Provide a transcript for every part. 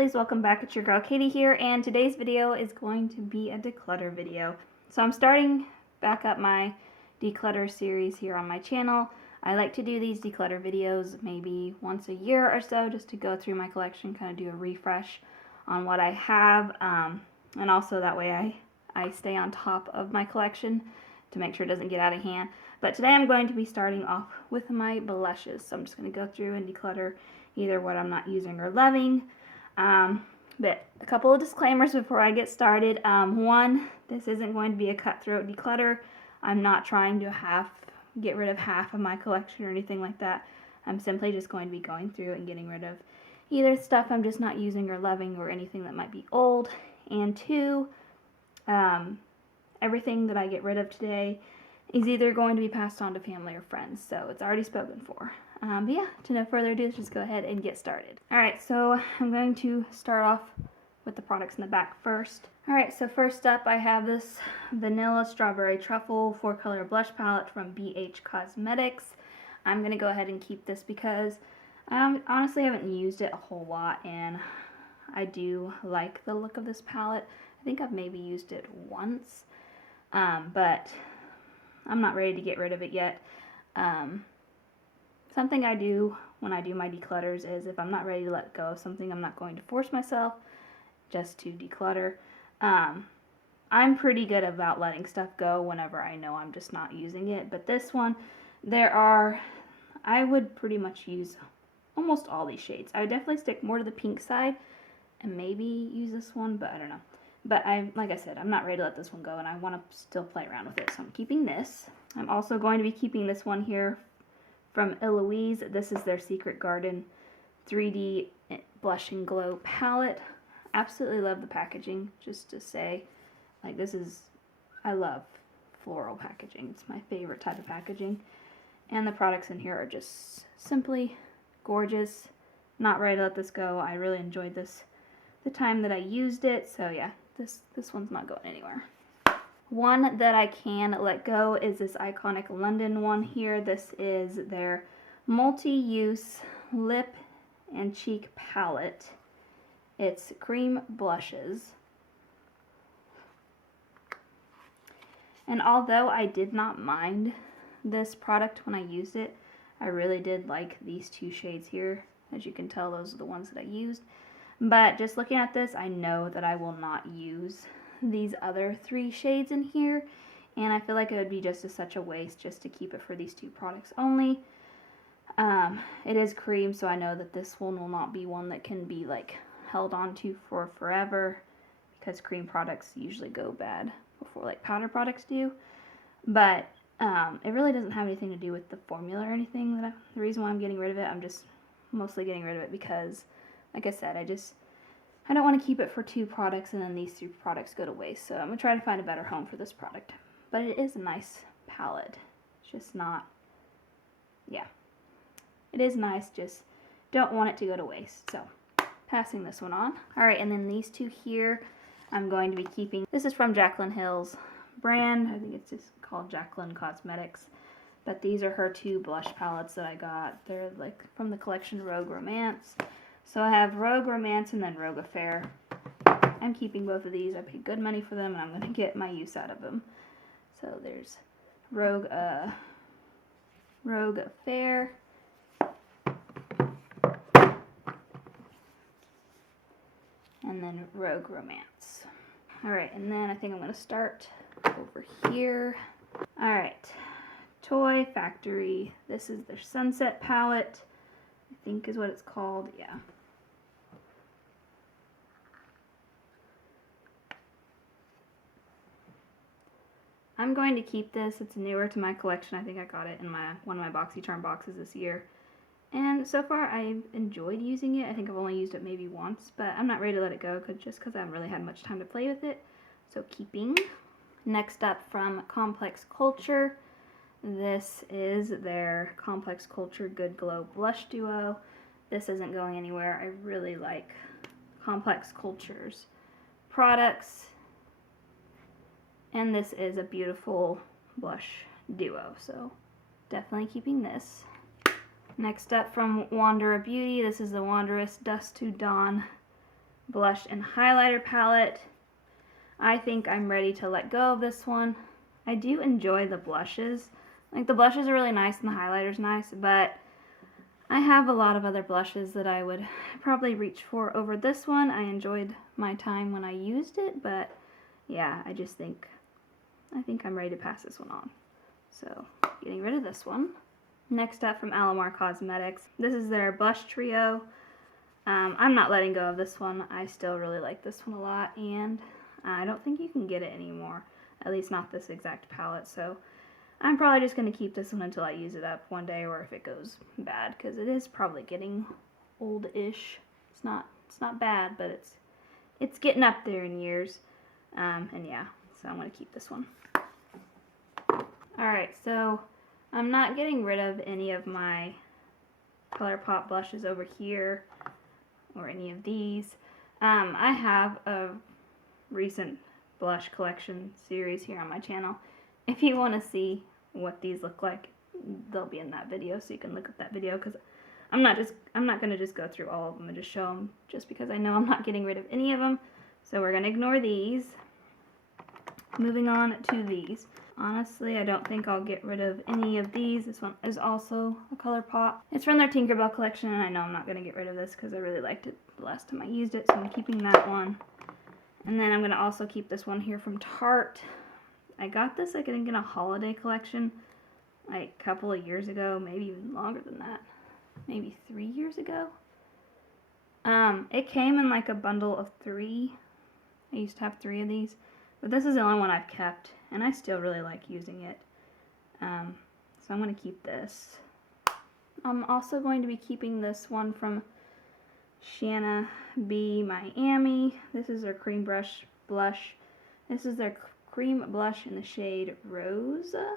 lovelies, welcome back. It's your girl Katie here, and today's video is going to be a declutter video. So I'm starting back up my declutter series here on my channel. I like to do these declutter videos maybe once a year or so, just to go through my collection, kind of do a refresh on what I have, and also that way I stay on top of my collection to make sure it doesn't get out of hand. But today I'm going to be starting off with my blushes. So I'm just going to go through and declutter either what I'm not using or loving. But a couple of disclaimers before I get started. One, this isn't going to be a cutthroat declutter. I'm not trying to get rid of half of my collection or anything like that. I'm simply just going to be going through and getting rid of either stuff I'm just not using or loving, or anything that might be old. And two, everything that I get rid of today is either going to be passed on to family or friends, so it's already spoken for. But yeah, to no further ado, let's just go ahead and get started. Alright, so I'm going to start off with the products in the back first. Alright, so first up I have this Vanilla Strawberry Truffle 4-color blush palette from BH Cosmetics. I'm going to go ahead and keep this because I honestly haven't used it a whole lot, and I do like the look of this palette. I think I've maybe used it once, but I'm not ready to get rid of it yet. Something I do when I do my declutters is if I'm not ready to let go of something, I'm not going to force myself just to declutter. I'm pretty good about letting stuff go whenever I know I'm just not using it. But this one, I would pretty much use almost all these shades. I would definitely stick more to the pink side and maybe use this one, but I don't know. But like I said, I'm not ready to let this one go, and I want to still play around with it, so I'm keeping this. I'm also going to be keeping this one here from Eloise. This is their Secret Garden 3D Blush and Glow palette. Absolutely love the packaging, just to say. Like, I love floral packaging. It's my favorite type of packaging. And the products in here are just simply gorgeous. Not ready to let this go. I really enjoyed this the time that I used it, so yeah, this one's not going anywhere. One that I can let go is this iconic London one here. This is their multi-use lip and cheek palette. It's cream blushes. And although I did not mind this product when I used it, I really did like these two shades here. As you can tell, those are the ones that I used. But just looking at this, I know that I will not use these other 3 shades in here, and I feel like it would be just such a waste just to keep it for these 2 products only. It is cream, so I know that this one will not be one that can be like held on to for forever, because cream products usually go bad before like powder products do. But it really doesn't have anything to do with the formula or anything. The reason why I'm getting rid of it, I'm just mostly getting rid of it because, like I said, I don't want to keep it for 2 products and then these 2 products go to waste. So I'm going to try to find a better home for this product. But it is a nice palette. It's just not, yeah. It is nice, just don't want it to go to waste. So, passing this one on. Alright, and then these 2 here, I'm going to be keeping. This is from Jaclyn Hill's brand. I think it's just called Jaclyn Cosmetics. But these are her 2 blush palettes that I got. They're like from the collection Rogue Romance. So I have Rogue Romance and then Rogue Affair. I'm keeping both of these. I paid good money for them, and I'm going to get my use out of them. So there's Rogue Affair. And then Rogue Romance. Alright, and then I think I'm going to start over here. Alright, Toy Factory. This is their Sunset palette, I think is what it's called, yeah. I'm going to keep this. It's newer to my collection. I think I got it in one of my BoxyCharm boxes this year. And so far, I've enjoyed using it. I think I've only used it maybe once, but I'm not ready to let it go just because I haven't really had much time to play with it. So keeping. Next up from Complex Culture. This is their Complex Culture Good Glow Blush Duo. This isn't going anywhere. I really like Complex Culture's products. And this is a beautiful blush duo, so definitely keeping this. Next up from Wanderer Beauty, this is the Wanderous Dusk to Dawn blush and highlighter palette. I think I'm ready to let go of this one. I do enjoy the blushes. Like, the blushes are really nice and the highlighter's nice, but I have a lot of other blushes that I would probably reach for over this one. I enjoyed my time when I used it, but yeah, I think I'm ready to pass this one on. So, getting rid of this one. Next up from Alamar Cosmetics. This is their blush trio. I'm not letting go of this one. I still really like this one a lot, and I don't think you can get it anymore. At least not this exact palette, so I'm probably just going to keep this one until I use it up one day, or if it goes bad, because it is probably getting old-ish. It's not bad, but it's getting up there in years. And yeah, so I'm going to keep this one. Alright, so I'm not getting rid of any of my ColourPop blushes over here, or any of these. I have a recent blush collection series here on my channel. If you want to see what these look like, they'll be in that video, so you can look at that video, because I'm not going to just go through all of them and just show them, just because I know I'm not getting rid of any of them. So we're going to ignore these. Moving on to these. Honestly, I don't think I'll get rid of any of these. This one is also a ColourPop. It's from their Tinkerbell collection, and I know I'm not going to get rid of this because I really liked it the last time I used it, so I'm keeping that one. And then I'm going to also keep this one here from Tarte. I got this, I think, in a holiday collection like a couple of years ago, maybe even longer than that. Maybe 3 years ago. It came in like a bundle of 3. I used to have 3 of these. But this is the only one I've kept, and I still really like using it. So I'm going to keep this. I'm also going to be keeping this one from Shanna B. Miami. This is their cream blush. This is their cream blush in the shade Rosa.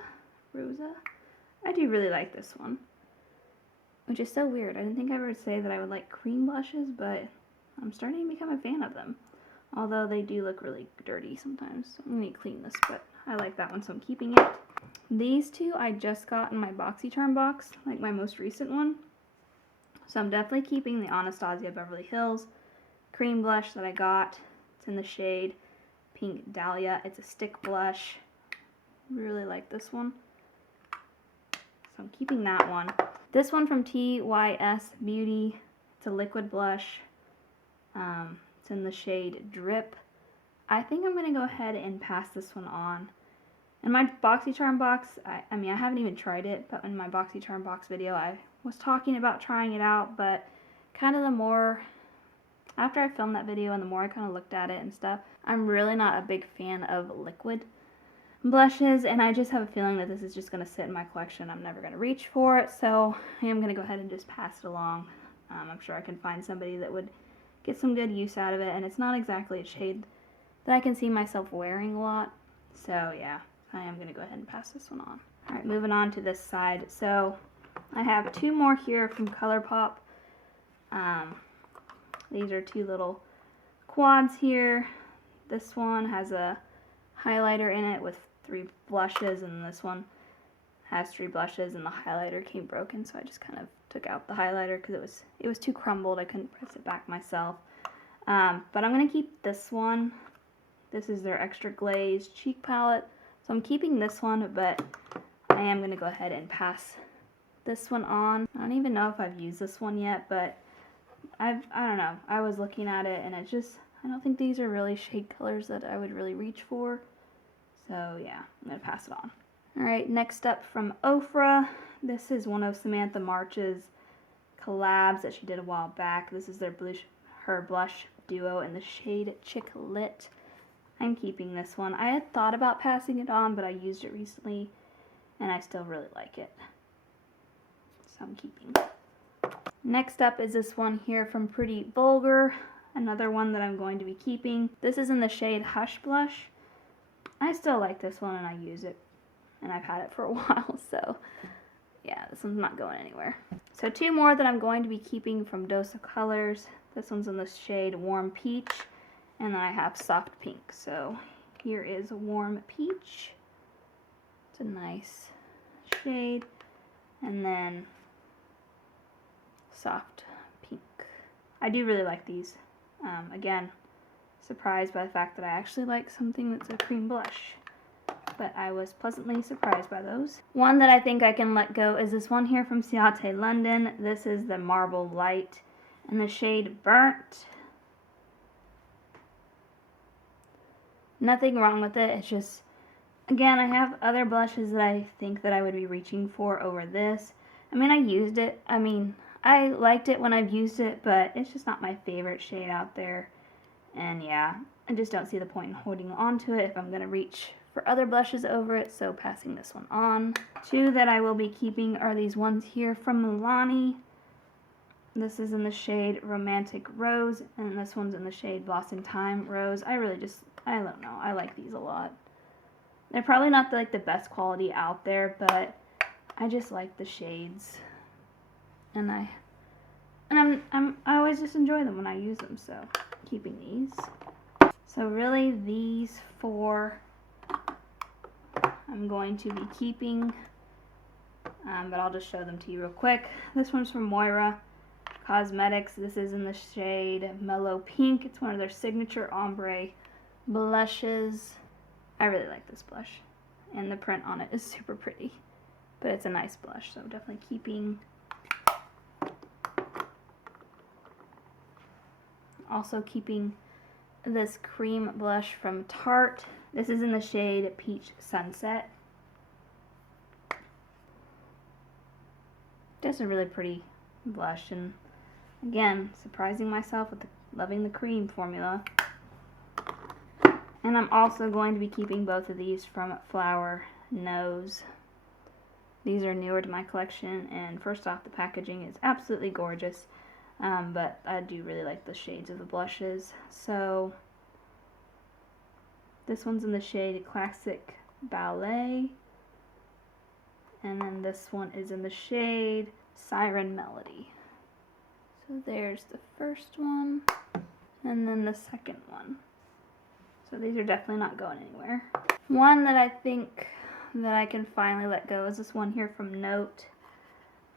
I do really like this one, which is so weird. I didn't think I would say that I would like cream blushes, but I'm starting to become a fan of them. Although they do look really dirty sometimes. So I'm going to clean this, but I like that one, so I'm keeping it. These two I just got in my BoxyCharm box, like my most recent one. So I'm definitely keeping the Anastasia Beverly Hills cream blush that I got. It's in the shade Pink Dahlia. It's a stick blush. Really like this one. So I'm keeping that one. This one from TYS Beauty. It's a liquid blush. It's in the shade Drip. I think I'm going to go ahead and pass this one on. In my BoxyCharm box, I mean, I haven't even tried it, but in my BoxyCharm box video, I was talking about trying it out, but kind of the more, after I filmed that video and the more I kind of looked at it and stuff, I'm really not a big fan of liquid blushes, and I just have a feeling that this is just going to sit in my collection. I'm never going to reach for it, so I am going to go ahead and just pass it along. I'm sure I can find somebody that would get some good use out of it, and it's not exactly a shade that I can see myself wearing a lot. So yeah, I am going to go ahead and pass this one on. Alright, moving on to this side. So I have 2 more here from ColourPop. These are 2 little quads here. This one has a highlighter in it with 3 blushes, and this one has 3 blushes, and the highlighter came broken, so I just kind of took out the highlighter because it was too crumbled. I couldn't press it back myself. But I'm going to keep this one. This is their Extra Glazed Cheek Palette. So I'm keeping this one, but I am going to go ahead and pass this one on. I don't even know if I've used this one yet, but I don't know. I was looking at it, and I don't think these are really shade colors that I would really reach for. So yeah, I'm going to pass it on. Alright, next up from Ofra. This is one of Samantha March's collabs that she did a while back. This is her blush duo in the shade Chick Lit. I'm keeping this one. I had thought about passing it on, but I used it recently, and I still really like it. So I'm keeping it. Next up is this one here from Pretty Vulgar. Another one that I'm going to be keeping. This is in the shade Hush Blush. I still like this one, and I use it. And I've had it for a while, so yeah, this one's not going anywhere. So 2 more that I'm going to be keeping from Dose of Colors. This one's in the shade Warm Peach, and then I have Soft Pink. So here is Warm Peach. It's a nice shade. And then Soft Pink. I do really like these. Again, surprised by the fact that I actually like something that's a cream blush. But I was pleasantly surprised by those. One that I think I can let go is this one here from Ciate London. This is the Marble Light in the shade Burnt. Nothing wrong with it. It's just, again, I have other blushes that I think that I would be reaching for over this. I mean, I used it. I mean, I liked it when I've used it, but it's just not my favorite shade out there. And yeah, I just don't see the point in holding on to it if I'm going to reach for other blushes over it, so passing this one on. Two that I will be keeping are these ones here from Milani. This is in the shade Romantic Rose, and this one's in the shade Blossom Time Rose. I don't know, I like these a lot. They're probably not the best quality out there, but I just like the shades. And I always just enjoy them when I use them, so keeping these. So really these four I'm going to be keeping, but I'll just show them to you real quick. This one's from Moira Cosmetics. This is in the shade Mellow Pink. It's one of their signature ombre blushes. I really like this blush, and the print on it is super pretty, but it's a nice blush, so definitely keeping. Also keeping this cream blush from Tarte. This is in the shade Peach Sunset. Just a really pretty blush, and again, surprising myself with loving the cream formula. And I'm also going to be keeping both of these from Flower Nose. These are newer to my collection, and first off, the packaging is absolutely gorgeous, but I do really like the shades of the blushes. So this one's in the shade Classic Ballet, and then this one is in the shade Siren Melody. So there's the first one, and then the second one. So these are definitely not going anywhere. One that I think that I can finally let go is this one here from Note.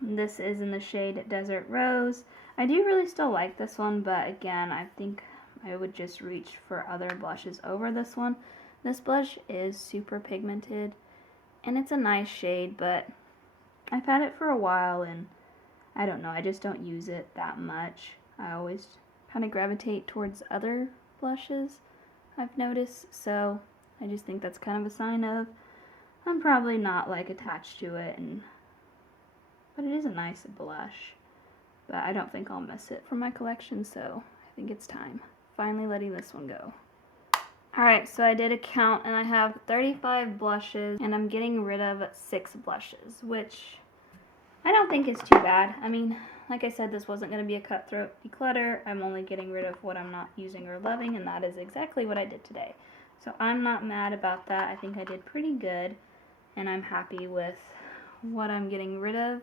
This is in the shade Desert Rose. I do really still like this one, but again, I think I would just reach for other blushes over this one. This blush is super pigmented, and it's a nice shade, but I've had it for a while, and I don't know, I just don't use it that much. I always kind of gravitate towards other blushes, I've noticed, so I just think that's kind of a sign of I'm probably not attached to it, but it is a nice blush. But I don't think I'll miss it from my collection, so I think it's time. Finally letting this one go. Alright, so I did a count, and I have 35 blushes, and I'm getting rid of 6 blushes, which I don't think is too bad. I mean, like I said, this wasn't going to be a cutthroat declutter. I'm only getting rid of what I'm not using or loving, and that is exactly what I did today. So I'm not mad about that. I think I did pretty good, and I'm happy with what I'm getting rid of.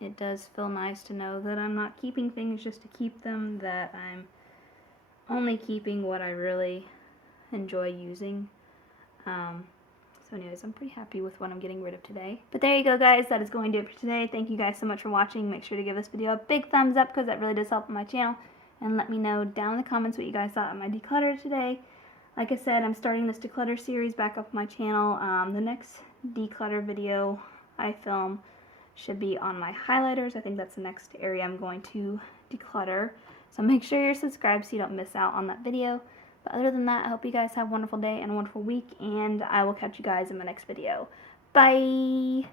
It does feel nice to know that I'm not keeping things just to keep them, that I'm only keeping what I really enjoy using. So anyways, I'm pretty happy with what I'm getting rid of today. But there you go, guys. That is going to do it for today. Thank you guys so much for watching. Make sure to give this video a big thumbs up because that really does help my channel. And let me know down in the comments what you guys thought of my declutter today. Like I said, I'm starting this declutter series back up my channel. The next declutter video I film should be on my highlighters. I think that's the next area I'm going to declutter. So make sure you're subscribed so you don't miss out on that video. But other than that, I hope you guys have a wonderful day and a wonderful week, and I will catch you guys in my next video. Bye!